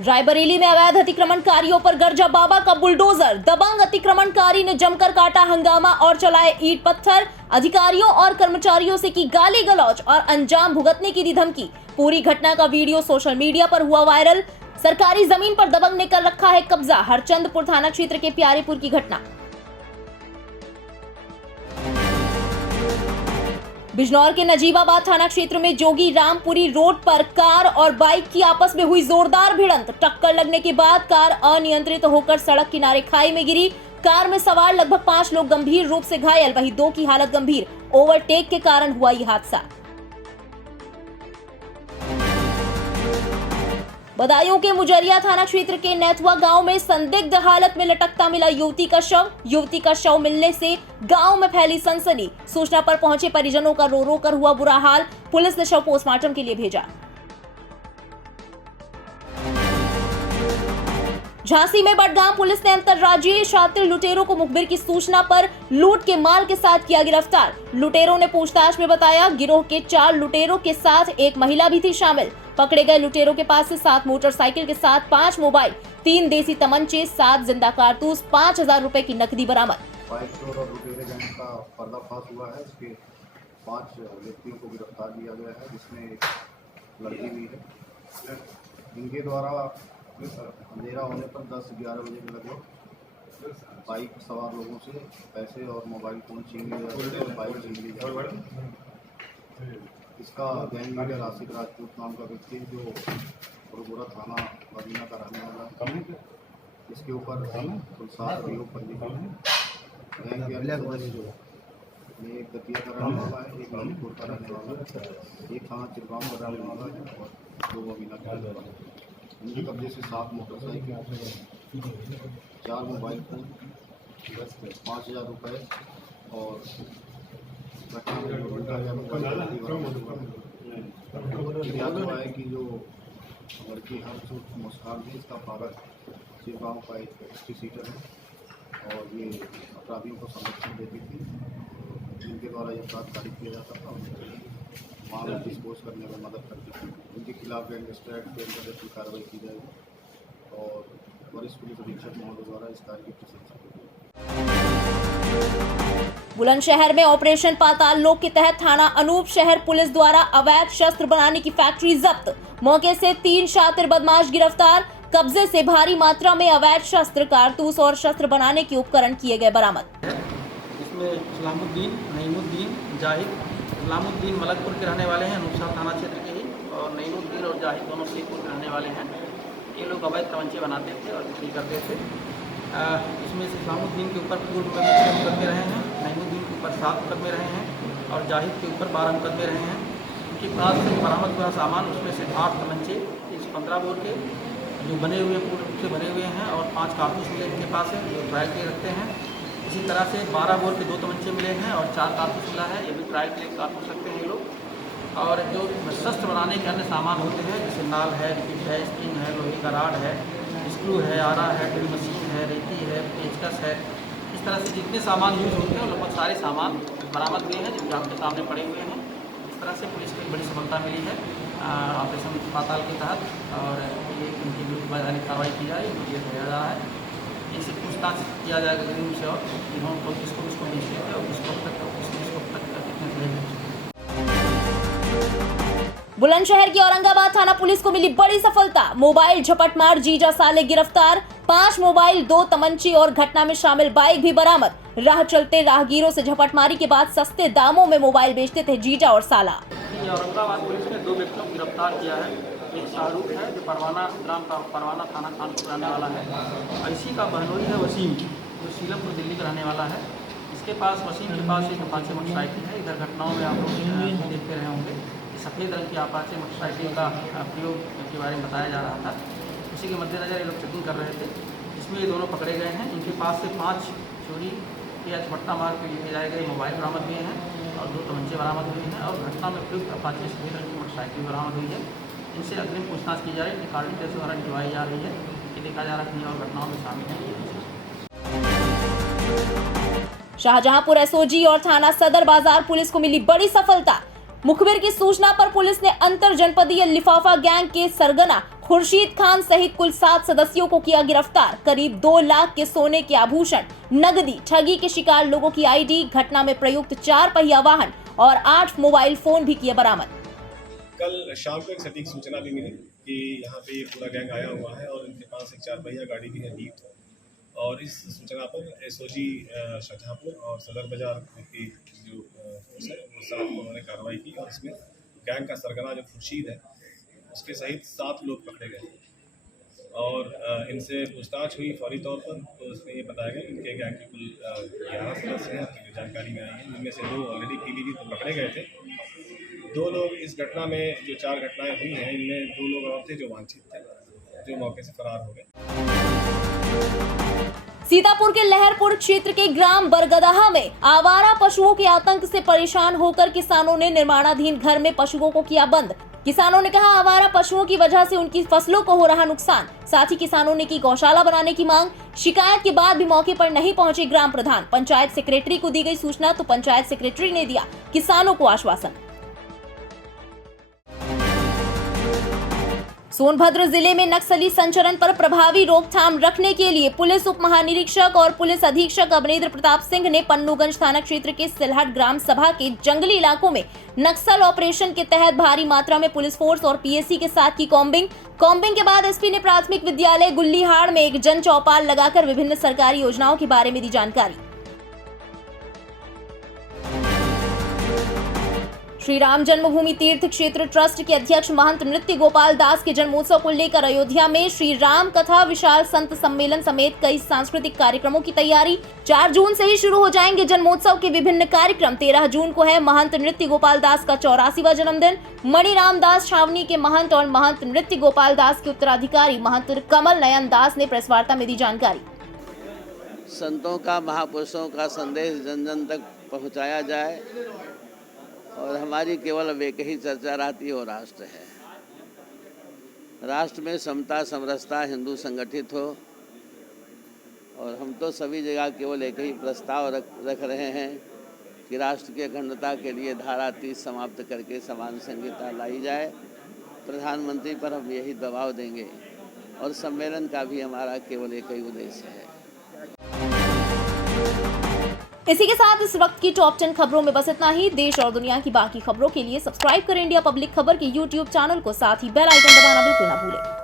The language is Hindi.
रायबरेली में अवैध अतिक्रमणकारियों पर गरजा बाबा का बुलडोजर। दबंग अतिक्रमणकारी ने जमकर काटा हंगामा और चलाए ईंट पत्थर। अधिकारियों और कर्मचारियों से की गाली गलौज और अंजाम भुगतने की दी धमकी। पूरी घटना का वीडियो सोशल मीडिया पर हुआ वायरल। सरकारी जमीन पर दबंग ने कर रखा है कब्जा। हरचंदपुर थाना क्षेत्र के प्यारेपुर की घटना। बिजनौर के नजीबाबाद थाना क्षेत्र में जोगी रामपुरी रोड पर कार और बाइक की आपस में हुई जोरदार भिड़ंत। टक्कर लगने के बाद कार अनियंत्रित होकर सड़क किनारे खाई में गिरी। कार में सवार लगभग 5 लोग गंभीर रूप से घायल, वहीं 2 की हालत गंभीर। ओवरटेक के कारण हुआ यह हादसा। बदायूं के मुजरिया थाना क्षेत्र के नैथवा गांव में संदिग्ध हालत में लटकता मिला युवती का शव। युवती का शव मिलने से गांव में फैली सनसनी। सूचना पर पहुंचे परिजनों का रो रो कर हुआ बुरा हाल। पुलिस ने शव पोस्टमार्टम के लिए भेजा। झांसी में बडगाम पुलिस ने अंतर्राज्यीय शातिर लुटेरों को मुखबिर की सूचना पर लूट के माल के साथ किया गिरफ्तार। लुटेरों ने पूछताछ में बताया गिरोह के 4 लुटेरों के साथ एक महिला भी थी शामिल। पकड़े गए लुटेरों के पास से 7 मोटरसाइकिल के साथ 5 मोबाइल, 3 देसी तमंचे, 7 जिंदा कारतूस, 5,000 रुपए की नकदी बरामद। बाइक चोर और लुटेरे गैंग का पर्दाफाश हुआ है। इसके 5 व्यक्तियों को गिरफ्तार किया गया है, जिसमें एक लड़की भी है। इनके द्वारा अंधेरा होने पर 10-11 बजे के लगभग बाइक सवार लोगों से पैसे और मोबाइल फोन छीन लिए जाते हैं और बाइक छीन ली जाती है। इसका गैंग लीडर आसिफ राजपूत नाम का व्यक्ति है, जो बड़गोरा थाना बदीना का रहने वाला है। इसके ऊपर कुल 7 अभियोग पंजीकृत है। गैंग के अन्य सदस्य में एक दतिया का रहने वाला है, एक ललितपुर का रहने वाला है, एक थाना चिरगांव का रहने वाला है और 2 बबीना का रहने वाला है। इनके कब्जे से 7 मोटरसाइकिल, 4 मोबाइल फोन, 5,000 रुपये और घटना में उल्टा याद हुआ है कि जो लड़की हरचूट मुस्कान है, इसका फादर चिरगांव का एक 60 सीटर है और ये अपराधियों को संरक्षण देती थी। इनके द्वारा ये अपराध कारित किया जाता था, माल डिस्पोज करने में मदद करती थी। इनके खिलाफ गैंगस्टर एक्ट के अंतर्गत कार्रवाई की जाएगी और वरिष्ठ पुलिस अधीक्षक महोदय द्वारा इस कार्य की प्रशंसा की गई। बुलंदशहर में ऑपरेशन पाताल लोक के तहत थाना अनूप शहर पुलिस द्वारा अवैध शस्त्र बनाने की फैक्ट्री जब्त। मौके से 3 शातिर बदमाश गिरफ्तार। कब्जे से भारी मात्रा में अवैध शस्त्र, कारतूस और शस्त्र बनाने के उपकरण किए गए बरामद। इसमें इस्लामुद्दीन, नईमुद्दीन, जाहिद। इस्लामुद्दीन मलकपुर के रहने वाले हैं, अनूपशहर थाना क्षेत्र के ही, और नईमुद्दीन और जाहिद दोनों शेखपुर के रहने वाले हैं। ये लोग अवैध तमंचे बनाते थे और बिक्री करते थे। इसमें से इस्लामुद्दीन के ऊपर पूर्व मुकदमे रहे हैं, नईमुद्दीन के ऊपर 7 मुकदमे रहे हैं और जाहिद के ऊपर 12 मुकदमे रहे हैं। उनके पास से बरामद हुआ सामान, उसमें से 8 तमंचे 15 बोर के जो बने हुए पूर्ण रूप से बने हुए हैं और 5 कारतूस मिले इनके पास है, जो ट्रायल के रखते हैं। इसी तरह से 12 बोर के 2 तमंचे मिले हैं और 4 कारतूस मिला है, ये भी ट्रायल के लिए कारतूस रखते हैं ये लोग। और जो शस्त्र बनाने के अन्य सामान होते हैं, जैसे नाल है, रिपिट है, स्प्रिंग है, लोहे का राड है, स्क्रू है, आरा है, ड्रिल मशीन है, रेती है, पेचकस है, इस तरह से जितने सामान यूज होते हैं लगभग सारे सामान बरामद हुए हैं, जो आपके सामने पड़े हुए हैं। इस तरह से पुलिस को एक बड़ी सफलता मिली है ऑपरेशन पाताल के तहत और ये इनकी विरुद्ध वैधानिक कार्रवाई की जाए, इनको ये भेजा जा रहा है। इनसे पूछताछ किया जाएगा इनसे और इन्होंने किसको बेच लेते और किसको तक कितने भेज। बुलंदशहर की औरंगाबाद थाना पुलिस को मिली बड़ी सफलता। मोबाइल झपटमार जीजा साले गिरफ्तार। 5 मोबाइल, 2 तमंचे और घटना में शामिल बाइक भी बरामद। राह चलते राहगीरों से झपटमारी के बाद सस्ते दामों में मोबाइल बेचते थे जीजा और साला। औरंगाबाद पुलिस ने 2 व्यक्तियों को गिरफ्तार किया है। एक शाहरुख है जो परवाना ग्राम का परवाना थाना खानपुर रहने वाला है। इसी का बहनोई है वसीम, जो सीलमपुर दिल्ली का रहने वाला है। इसके पास वसीम के पास एक अपाचे मोटरसाइकिल है। इधर घटनाओं में आप लोग देखते रहे होंगे, सफ़ेद रंग की अपाचे मोटरसाइकिल का प्रयोग के बारे में बताया जा रहा था। उसी के मद्देनज़र ये लोग चेकिंग कर रहे थे, जिसमें ये दोनों पकड़े गए हैं। इनके पास से 5 चोरी या झपट्टा मार के लिए जाए गए मोबाइल बरामद हुए हैं और 2 तमंचे बरामद हुए हैं और घटना में प्रयुक्त अपाचे सफ़ेद रंग की मोटरसाइकिल बरामद हुई है। इनसे अग्रिम पूछताछ की जा रही है, इनकी कार्ड डिटेल्स वगैरह निकलवाई जा रही है कि देखा जा रहा है कि और घटनाओं में शामिल है। शाहजहांपुर एसओजी और थाना सदर बाजार पुलिस को मिली बड़ी सफलता। मुखबिर की सूचना पर पुलिस ने अंतर जनपदीय लिफाफा गैंग के सरगना खुर्शीद खान सहित कुल 7 सदस्यों को किया गिरफ्तार। करीब 2 लाख के सोने के आभूषण, नगदी, ठगी के शिकार लोगों की आईडी, घटना में प्रयुक्त 4 पहिया वाहन और 8 मोबाइल फोन भी किए बरामद। कल शाम को एक सटीक सूचना भी मिली कि यहाँ पे ये पूरा गैंग आया हुआ है और इनके पास एक 4 पहिया गाड़ी भी है नीट। और इस सूचना पर एसओजी शाहजहाँपुर और सदर बाजार की जो फोर्स है वो साथ में उन्होंने कार्रवाई की और इसमें गैंग का सरगना जो खुर्शीद है उसके सहित 7 लोग पकड़े गए और इनसे पूछताछ हुई फौरी तौर पर। तो उसमें ये बताया गया इनके गैंग के कुल 11 सदस्य हैं जो जानकारी में आई है, जिनमें से 2 ऑलरेडी पीलीभीत में पकड़े गए थे। 2 लोग इस घटना में, जो 4 घटनाएं हुई हैं इनमें 2 लोग और थे जो वांछित थे, जो मौके से फरार हो गए। सीतापुर के लहरपुर क्षेत्र के ग्राम बरगदहा में आवारा पशुओं के आतंक से परेशान होकर किसानों ने निर्माणाधीन घर में पशुओं को किया बंद। किसानों ने कहा आवारा पशुओं की वजह से उनकी फसलों को हो रहा नुकसान। साथ ही किसानों ने की गौशाला बनाने की मांग। शिकायत के बाद भी मौके पर नहीं पहुंचे ग्राम प्रधान। पंचायत सेक्रेटरी को दी गई सूचना तो पंचायत सेक्रेटरी ने दिया किसानों को आश्वासन। सोनभद्र जिले में नक्सली संचरण पर प्रभावी रोकथाम रखने के लिए पुलिस उप महानिरीक्षक और पुलिस अधीक्षक अवनेंद्र प्रताप सिंह ने पन्नूगंज थाना क्षेत्र के सिलहट ग्राम सभा के जंगली इलाकों में नक्सल ऑपरेशन के तहत भारी मात्रा में पुलिस फोर्स और पीएसी के साथ की कॉम्बिंग के बाद एसपी ने प्राथमिक विद्यालय गुल्लीहाड़ में एक जन चौपाल लगाकर विभिन्न सरकारी योजनाओं के बारे में दी जानकारी। श्री राम जन्मभूमि तीर्थ क्षेत्र ट्रस्ट के अध्यक्ष महंत नृत्य गोपाल दास के जन्मोत्सव को लेकर अयोध्या में श्री राम कथा विशाल संत सम्मेलन समेत कई सांस्कृतिक कार्यक्रमों की तैयारी। 4 जून से ही शुरू हो जाएंगे जन्मोत्सव के विभिन्न कार्यक्रम। 13 जून को है महंत नृत्य गोपाल दास का 84वां जन्मदिन। मणिराम दास छावनी के महंत और महंत नृत्य गोपाल दास के उत्तराधिकारी महंत कमल नयन दास ने प्रेस वार्ता में दी जानकारी। संतों का, महापुरुषों का संदेश जन जन तक पहुँचाया जाए और हमारी केवल अब एक ही चर्चा रहती हो राष्ट्र है। राष्ट्र में समता समरसता, हिंदू संगठित हो। और हम तो सभी जगह केवल एक ही प्रस्ताव रख रहे हैं कि राष्ट्र की अखंडता के लिए धारा 30 समाप्त करके समान संहिता लाई जाए। प्रधानमंत्री पर हम यही दबाव देंगे और सम्मेलन का भी हमारा केवल एक ही उद्देश्य है। इसी के साथ इस वक्त की टॉप 10 खबरों में बस इतना ही। देश और दुनिया की बाकी खबरों के लिए सब्सक्राइब करें इंडिया पब्लिक खबर के YouTube चैनल को, साथ ही बेल आइकन दबाना बिल्कुल ना भूलें।